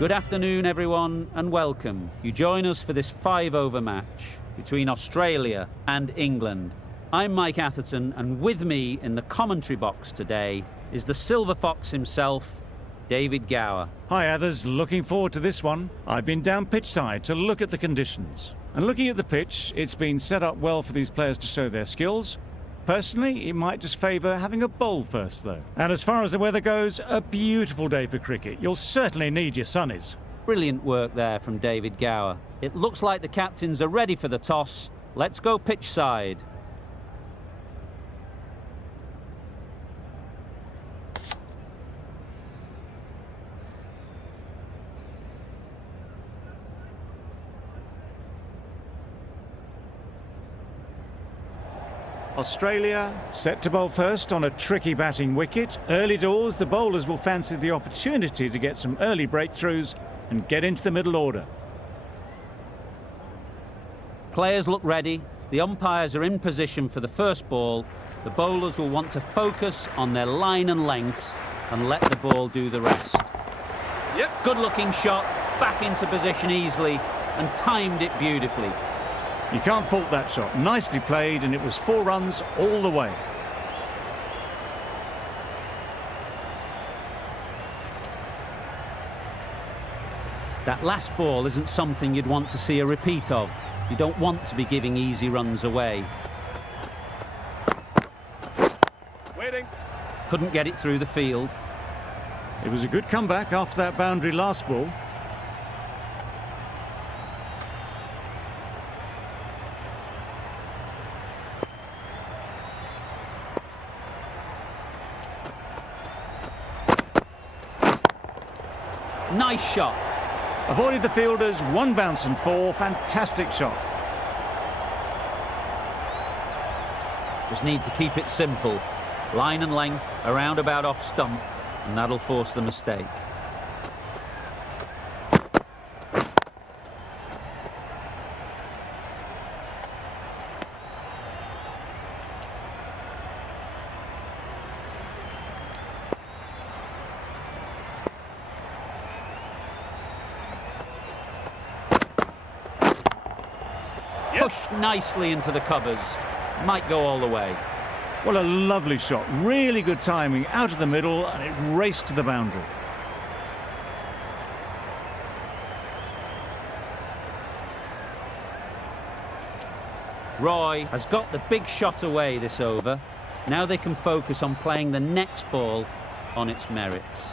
Good afternoon, everyone, and welcome. You join us for this 5-over match between Australia and England. I'm Mike Atherton, and with me in the commentary box today is the Silver Fox himself, David Gower. Hi, Athers. Looking forward to this one. I've been down pitch side to look at the conditions. And looking at the pitch, it's been set up well for these players to show their skills. Personally, it might just favour having a bowl first, though. And as far as the weather goes, a beautiful day for cricket. You'll certainly need your sunnies. Brilliant work there from David Gower. It looks like the captains are ready for the toss. Let's go pitch side. Australia set to bowl first on a tricky batting wicket. Early doors, the bowlers will fancy the opportunity to get some early breakthroughs and get into the middle order. Players look ready. The umpires are in position for the first ball. The bowlers will want to focus on their line and lengths and let the ball do the rest. Yep. Good looking shot, back into position easily and timed it beautifully. You can't fault that shot. Nicely played, and it was 4 runs all the way. That last ball isn't something you'd want to see a repeat of. You don't want to be giving easy runs away. Waiting. Couldn't get it through the field. It was a good comeback after that boundary last ball. Nice shot. Avoided the fielders, 1 bounce and 4. Fantastic shot. Just need to keep it simple. Line and length, around about off stump, and that'll force the mistake. Pushed nicely into the covers. Might go all the way. Well, a lovely shot. Really good timing. Out of the middle, and it raced to the boundary. Roy has got the big shot away this over. Now they can focus on playing the next ball on its merits.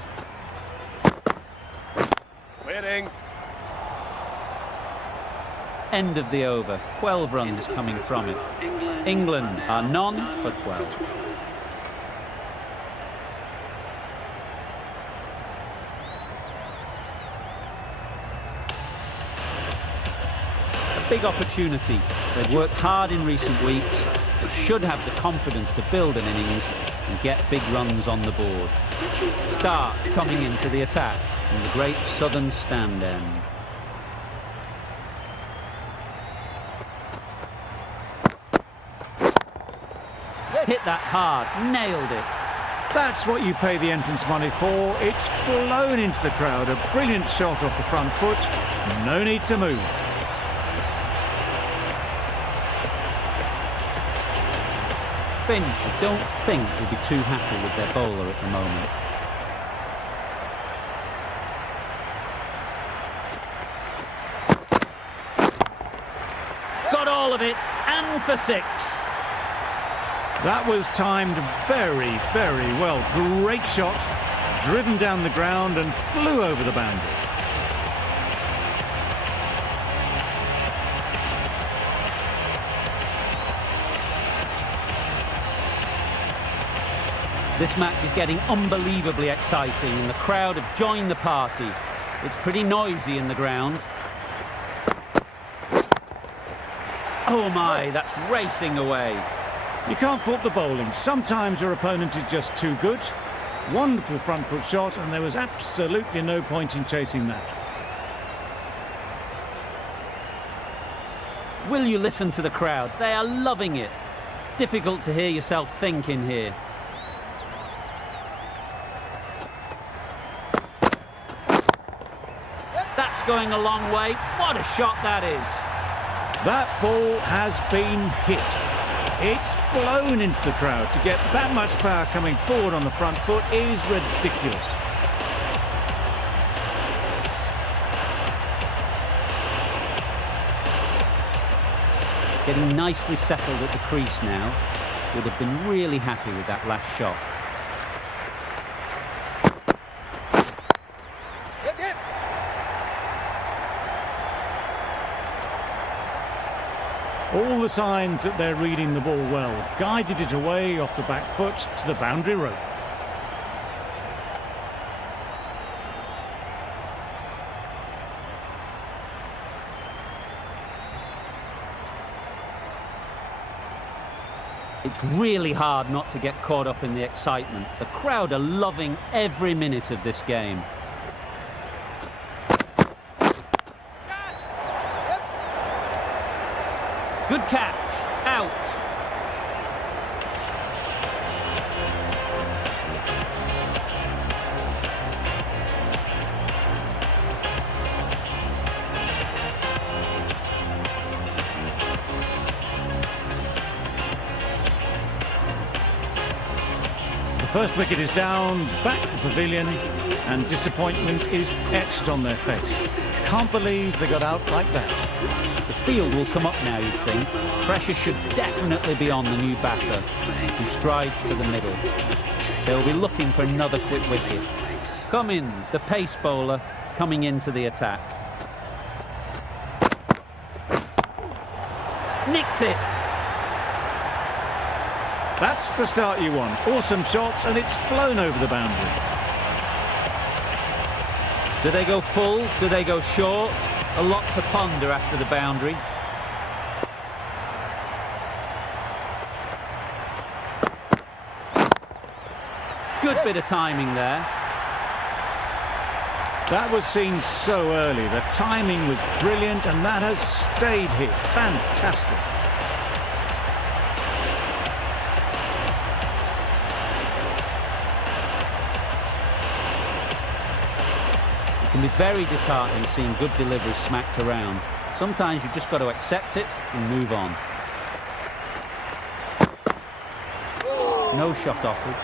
Waiting. End of the over. 12 runs coming from it. England are none for 12. A big opportunity. They've worked hard in recent weeks, but should have the confidence to build an innings and get big runs on the board. Stark coming into the attack from the great southern stand end. Hit that hard, nailed it. That's what you pay the entrance money for. It's flown into the crowd. A brilliant shot off the front foot. No need to move. Finch, I don't think will be too happy with their bowler at the moment. Got all of it, and for 6. That was timed very, very well. Great shot. Driven down the ground and flew over the boundary. This match is getting unbelievably exciting and the crowd have joined the party. It's pretty noisy in the ground. Oh my, that's racing away. You can't fault the bowling. Sometimes your opponent is just too good. Wonderful front foot shot, and there was absolutely no point in chasing that. Will you listen to the crowd? They are loving it. It's difficult to hear yourself think in here. going a long way. What a shot that is. That ball has been hit. It's flown into the crowd. To get that much power coming forward on the front foot is ridiculous. Getting nicely settled at the crease now. Would have been really happy with that last shot. Yep. All the signs that they're reading the ball well. Guided it away off the back foot to the boundary rope. It's really hard not to get caught up in the excitement. The crowd are loving every minute of this game. Good catch. Out. The first wicket is down, back to the pavilion, and disappointment is etched on their face. Can't believe they got out like that. The field will come up now, you'd think. Pressure should definitely be on the new batter, who strides to the middle. They'll be looking for another quick wicket. Cummins, the pace bowler, coming into the attack. Nicked it! That's the start you want. Awesome shots, and it's flown over the boundary. Do they go full? Do they go short? A lot to ponder after the boundary. Good bit of timing there. That was seen so early. The timing was brilliant, and that has stayed hit. Fantastic. It can be very disheartening seeing good deliveries smacked around. Sometimes you've just got to accept it and move on. No shot offered.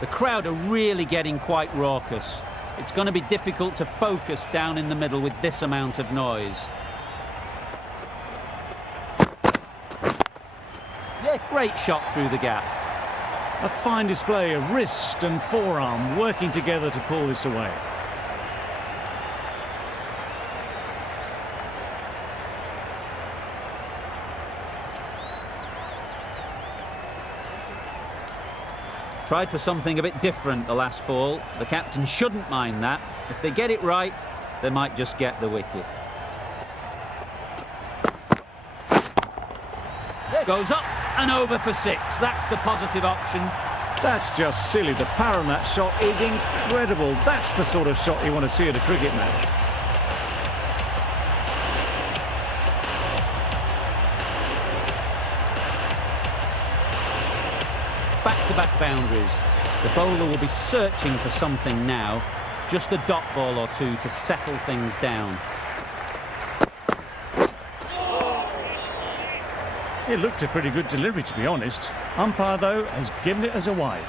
The crowd are really getting quite raucous. It's going to be difficult to focus down in the middle with this amount of noise. Great shot through the gap. A fine display of wrist and forearm working together to pull this away. Tried for something a bit different the last ball. The captain shouldn't mind that. If they get it right, they might just get the wicket. Goes up and over for 6. That's the positive option. That's just silly. The power on that shot is incredible. That's the sort of shot you want to see at a cricket match. Back-to-back boundaries. The bowler will be searching for something now. Just a dot ball or two to settle things down. It looked a pretty good delivery, to be honest. Umpire, though, has given it as a wide.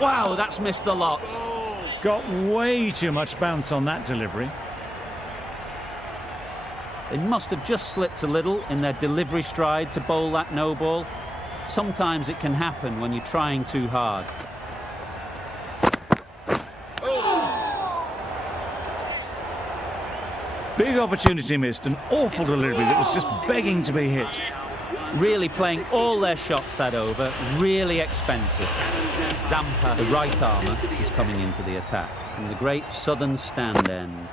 Wow, that's missed the lot. Got way too much bounce on that delivery. They must have just slipped a little in their delivery stride to bowl that no ball. Sometimes it can happen when you're trying too hard. Big opportunity missed, an awful delivery that was just begging to be hit. Really playing all their shots that over, really expensive. Zampa, the right armour, is coming into the attack from the great southern stand end.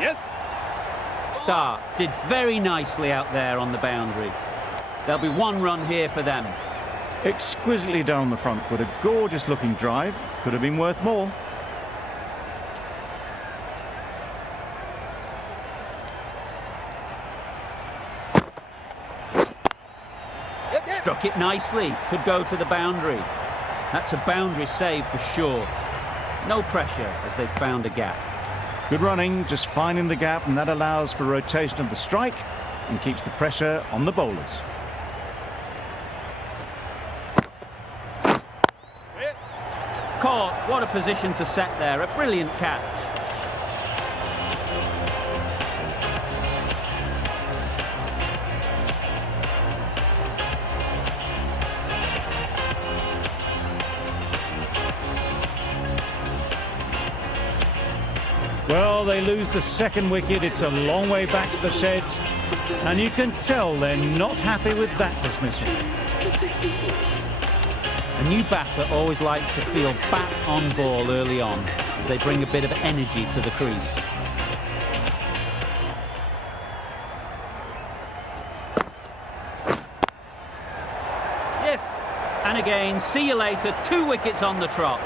Yes. Stark did very nicely out there on the boundary. There'll be one run here for them. Exquisitely done on the front foot, a gorgeous looking drive. Could have been worth more. Struck it nicely. Could go to the boundary. That's a boundary save for sure. No pressure as they've found a gap. Good running, just finding the gap, and that allows for rotation of the strike and keeps the pressure on the bowlers. Caught. What a position to set there. A brilliant catch. Well, they lose the second wicket. It's a long way back to the sheds, and you can tell they're not happy with that dismissal. A new batter always likes to feel bat on ball early on as they bring a bit of energy to the crease. Yes. And again, see you later. 2 wickets on the trot.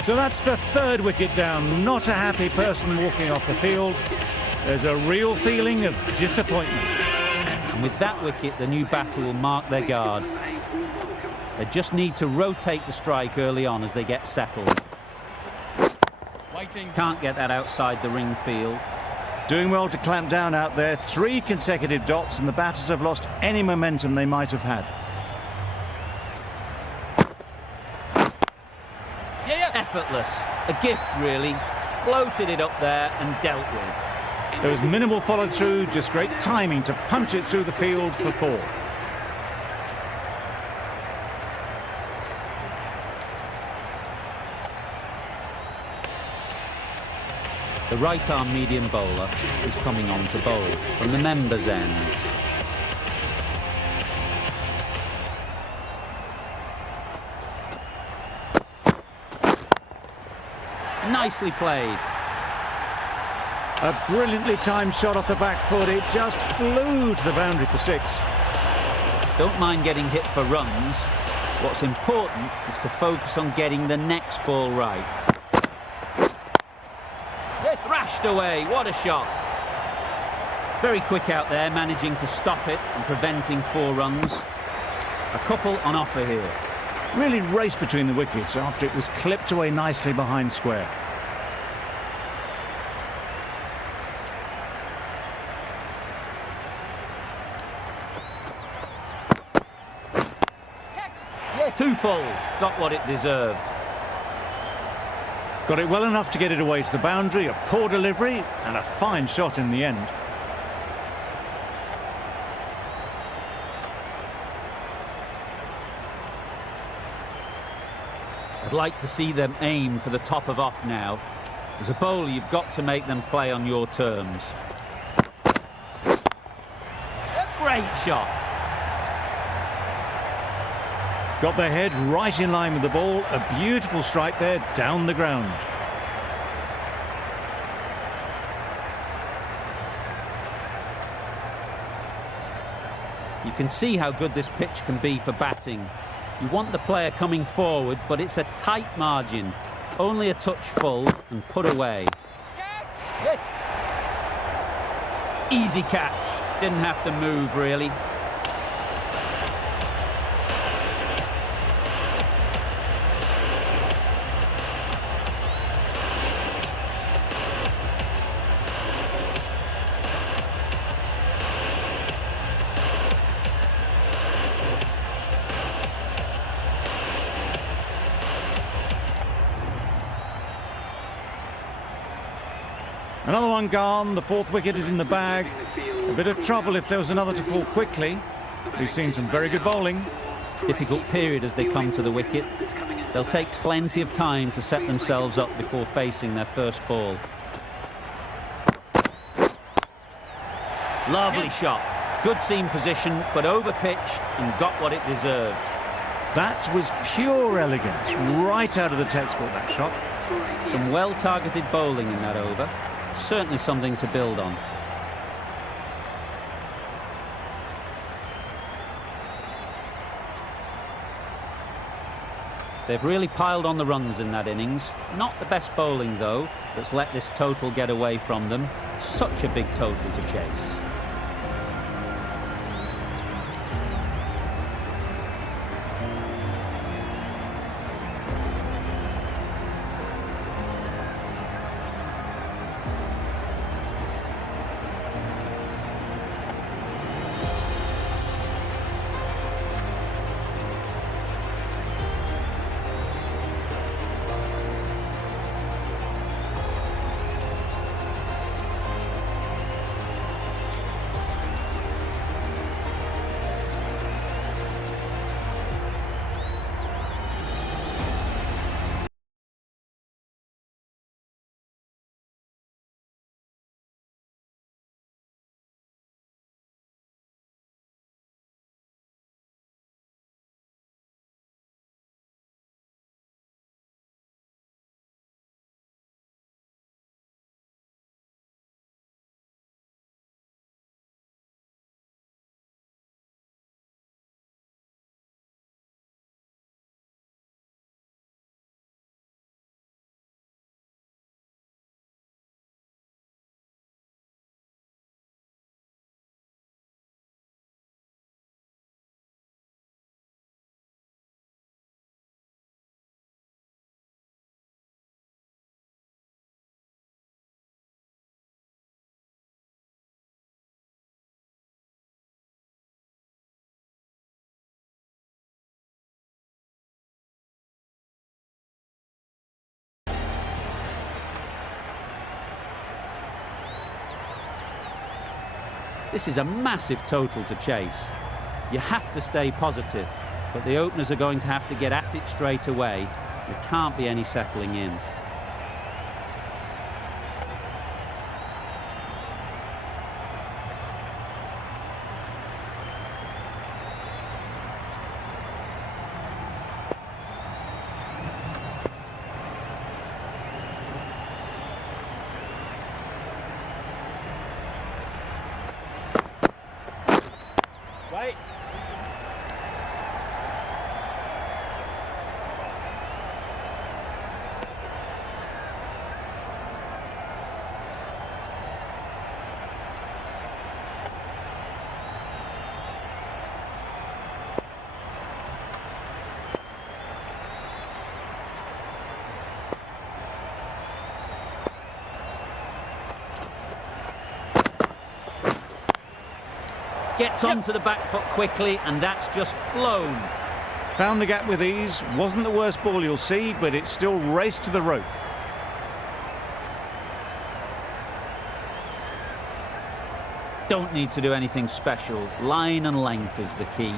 So that's the 3rd wicket down. Not a happy person walking off the field. There's a real feeling of disappointment. And with that wicket, the new batter will mark their guard. They just need to rotate the strike early on as they get settled. Waiting. Can't get that outside the ring field. Doing well to clamp down out there. 3 consecutive dots, and the batters have lost any momentum they might have had. Effortless. A gift, really. Floated it up there and dealt with. There was minimal follow-through, just great timing to punch it through the field for 4. The right-arm medium bowler is coming on to bowl from the members' end. Nicely played. A brilliantly timed shot off the back foot. It just flew to the boundary for 6. Don't mind getting hit for runs. What's important is to focus on getting the next ball right. Yes. Thrashed away. What a shot. Very quick out there, managing to stop it and preventing 4 runs. A couple on offer here. Really raced between the wickets after it was clipped away nicely behind square. Too full. Got what it deserved. Got it well enough to get it away to the boundary. A poor delivery and a fine shot in the end. I'd like to see them aim for the top of off now. As a bowler, you've got to make them play on your terms. Great shot. Got their head right in line with the ball. A beautiful strike there down the ground. You can see how good this pitch can be for batting. You want the player coming forward, but it's a tight margin. Only a touch full and put away. Yes. Easy catch. Didn't have to move, really. Another one gone. The 4th wicket is in the bag. A bit of trouble if there was another to fall quickly. We've seen some very good bowling. Difficult period as they come to the wicket. They'll take plenty of time to set themselves up before facing their first ball. Lovely Yes. shot. Good seam position, but over-pitched and got what it deserved. That was pure elegance, right out of the textbook, that shot. Some well-targeted bowling in that over. Certainly something to build on. They've really piled on the runs in that innings. Not the best bowling, though, that's let this total get away from them. Such a big total to chase. This is a massive total to chase. You have to stay positive, but the openers are going to have to get at it straight away. There can't be any settling in. Right. Gets onto the back foot quickly, and that's just flown. Found the gap with ease. Wasn't the worst ball you'll see, but it still raced to the rope. Don't need to do anything special. Line and length is the key.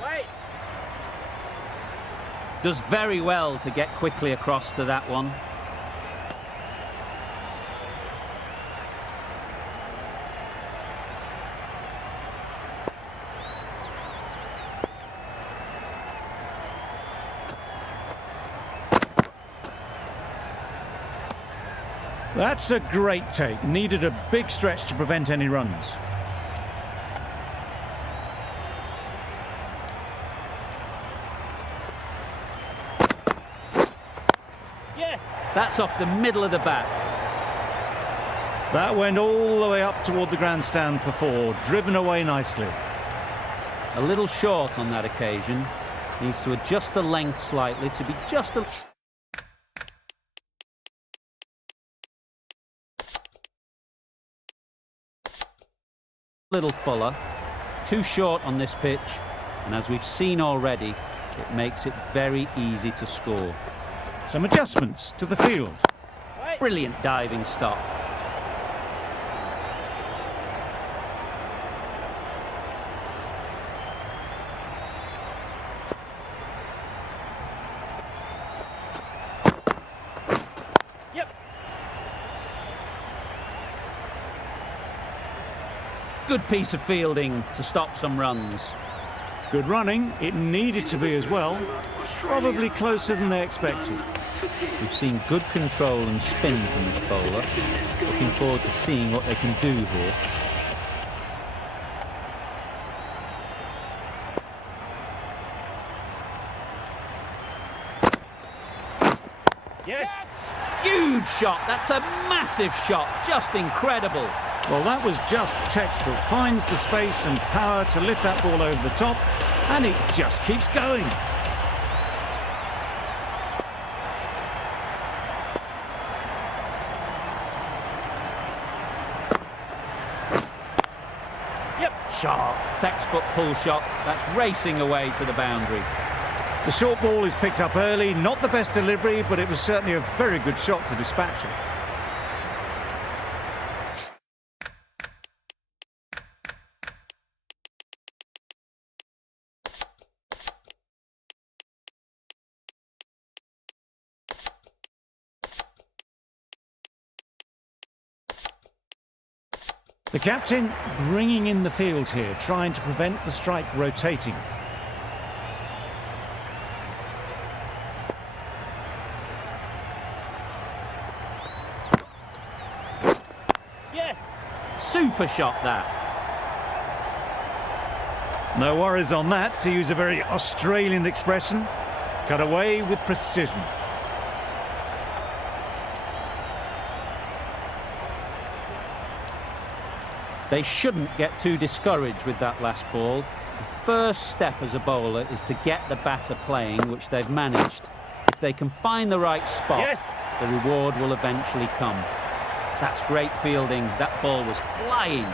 Right. Does very well to get quickly across to that one. That's a great take. Needed a big stretch to prevent any runs. Yes. That's off the middle of the bat. That went all the way up toward the grandstand for four, driven away nicely. A little short on that occasion. Needs to adjust the length slightly to be just a little fuller. Too short on this pitch, and as we've seen already, it makes it very easy to score. Some adjustments to the field. Right. Brilliant diving stop. Good piece of fielding to stop some runs. Good running. It needed to be as well. Probably closer than they expected. We've seen good control and spin from this bowler. Looking forward to seeing what they can do here. Yes. Huge shot. That's a massive shot. Just incredible. Well, that was just textbook. Finds the space and power to lift that ball over the top, and it just keeps going. Yep. Sharp. Textbook pull shot. That's racing away to the boundary. The short ball is picked up early. Not the best delivery, but it was certainly a very good shot to dispatch it. The captain bringing in the field here, trying to prevent the strike rotating. Yes. Super shot that. No worries on that, to use a very Australian expression. Cut away with precision. They shouldn't get too discouraged with that last ball. The first step as a bowler is to get the batter playing, which they've managed. If they can find the right spot, Yes. the reward will eventually come. That's great fielding. That ball was flying.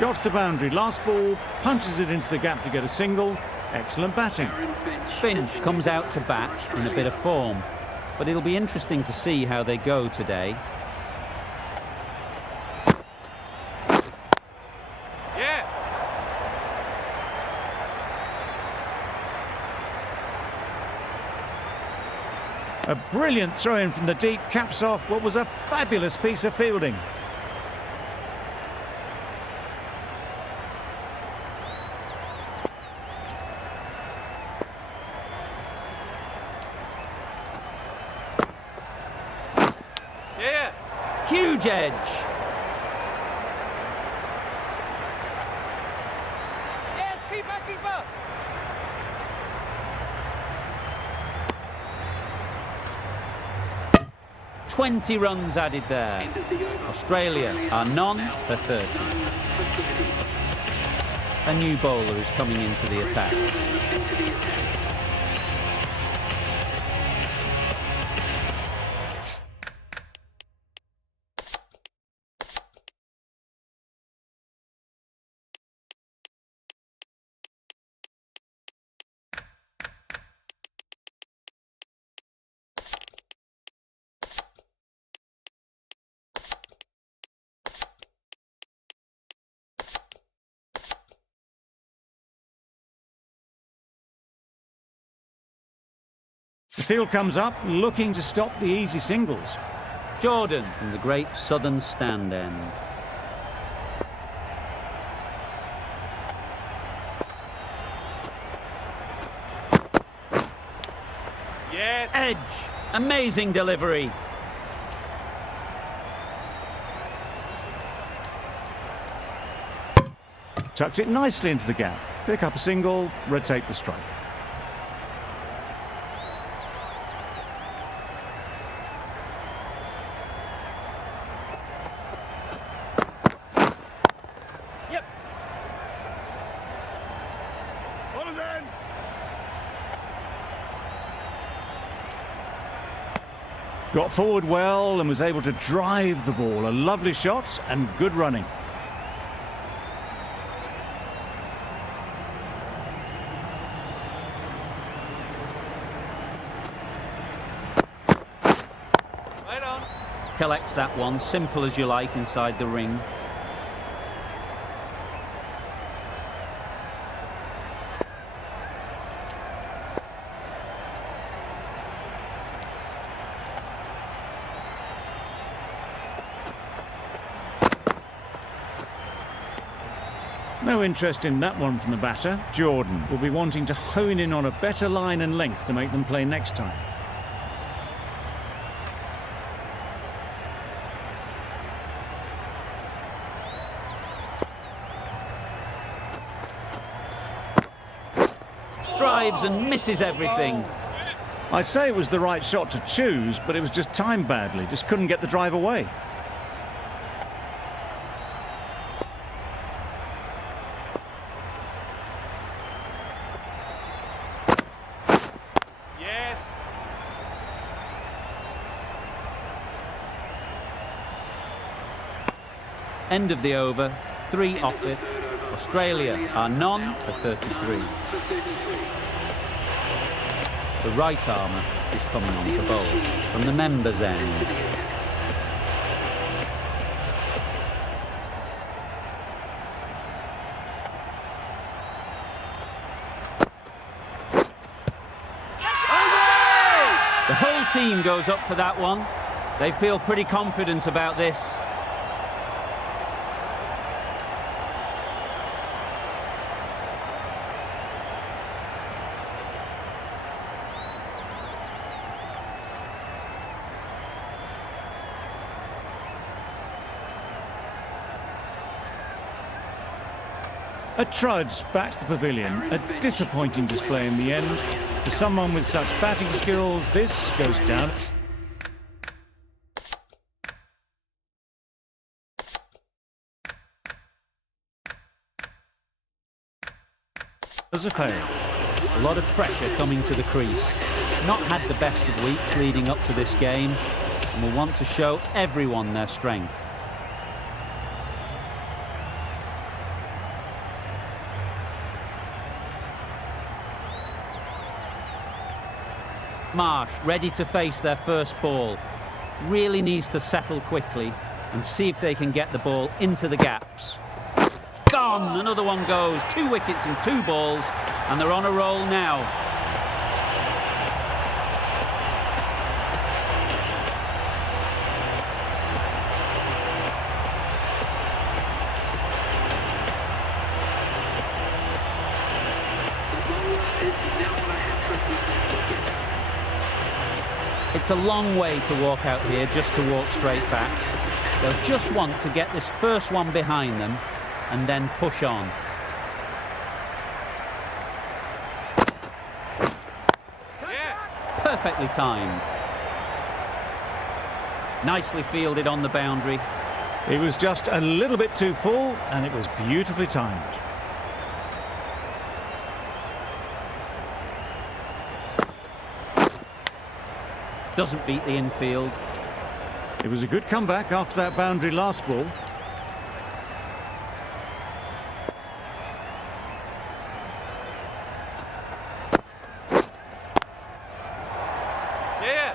Got to the boundary. Last ball, punches it into the gap to get a single. Excellent batting. Finch comes out to bat in a bit of form, but it'll be interesting to see how they go today. Yeah. A brilliant throw-in from the deep caps off what was a fabulous piece of fielding. Yeah. Huge edge. Yes, keeper, keeper. "20 runs added there. Australia are none for 30. A new bowler is coming into the attack. The field comes up, looking to stop the easy singles. Jordan from the great southern stand end. Yes. Edge. Amazing delivery. Tucked it nicely into the gap. Pick up a single, rotate the strike. Yep. Ball's in. Got forward well and was able to drive the ball. A lovely shot and good running. Right on. Collects that one, simple as you like, inside the ring. No interest in that one from the batter. Jordan will be wanting to hone in on a better line and length to make them play next time. Drives and misses everything. I'd say it was the right shot to choose, but it was just timed badly. Just couldn't get the drive away. Yes. End of the over, 3 off it. Australia are none of 33. The right armour is coming on to bowl from the members' end. The whole team goes up for that one. They feel pretty confident about this. A trudge back to the pavilion. A disappointing display in the end. For someone with such batting skills, this goes down as a fail. A lot of pressure coming to the crease. Not had the best of weeks leading up to this game and will want to show everyone their strength. Marsh ready to face their first ball. Really needs to settle quickly and see if they can get the ball into the gaps. Gone! Another one goes. 2 wickets in 2 balls and they're on a roll now. It's a long way to walk out here just to walk straight back. They'll just want to get this first one behind them and then push on. Yeah. Perfectly timed. Nicely fielded on the boundary. It was just a little bit too full, and it was beautifully timed. Doesn't beat the infield. It was a good comeback after that boundary last ball. Yeah.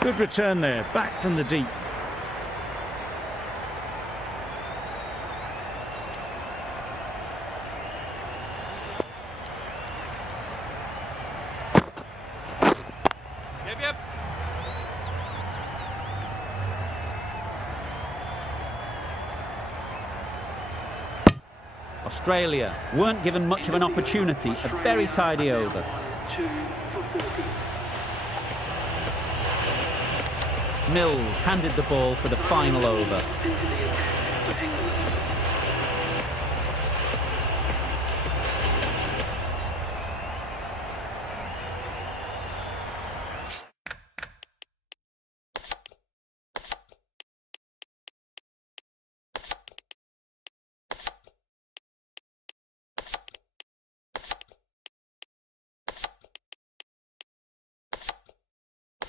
Good return there, back from the deep. Yep. Australia weren't given much of an opportunity. A very tidy over. Mills handed the ball for the final over.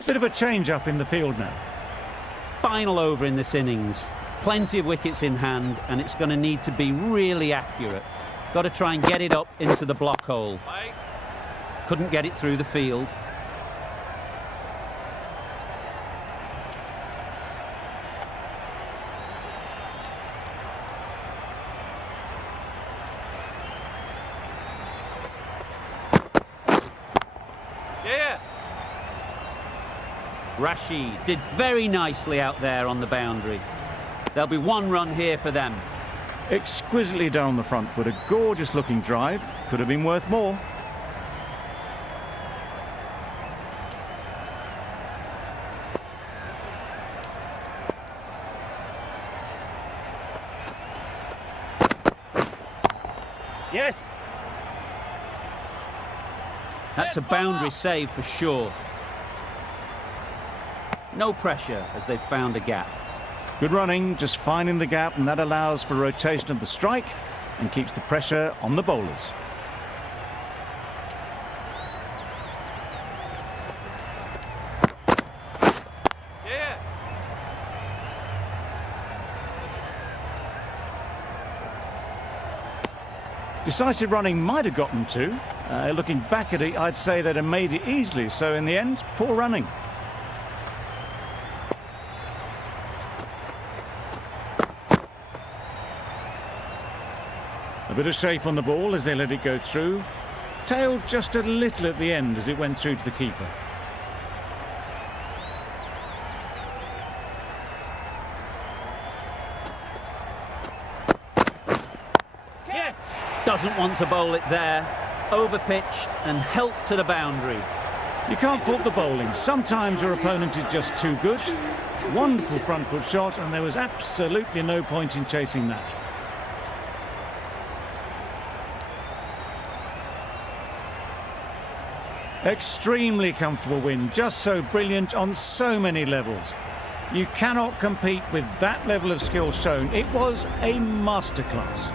Bit of a change-up in the field now. Final over in this innings. Plenty of wickets in hand and it's going to need to be really accurate. Got to try and get it up into the block hole. Mate. Couldn't get it through the field. Yeah. Rashid did very nicely out there on the boundary. There'll be one run here for them. Exquisitely done on the front foot. A gorgeous looking drive. Could have been worth more. Yes. That's a boundary save for sure. No pressure as they've found a gap. Good running, just finding the gap, and that allows for rotation of the strike and keeps the pressure on the bowlers. Yeah. Decisive running might have got them two. Looking back at it, I'd say they'd have made it easily. So in the end, poor running. A bit of shape on the ball as they let it go through. Tailed just a little at the end as it went through to the keeper. Yes. Doesn't want to bowl it there. Overpitched and helped to the boundary. You can't fault the bowling. Sometimes your opponent is just too good. Wonderful front foot shot, and there was absolutely no point in chasing that. Extremely comfortable win, just so brilliant on so many levels. You cannot compete with that level of skill shown. It was a masterclass.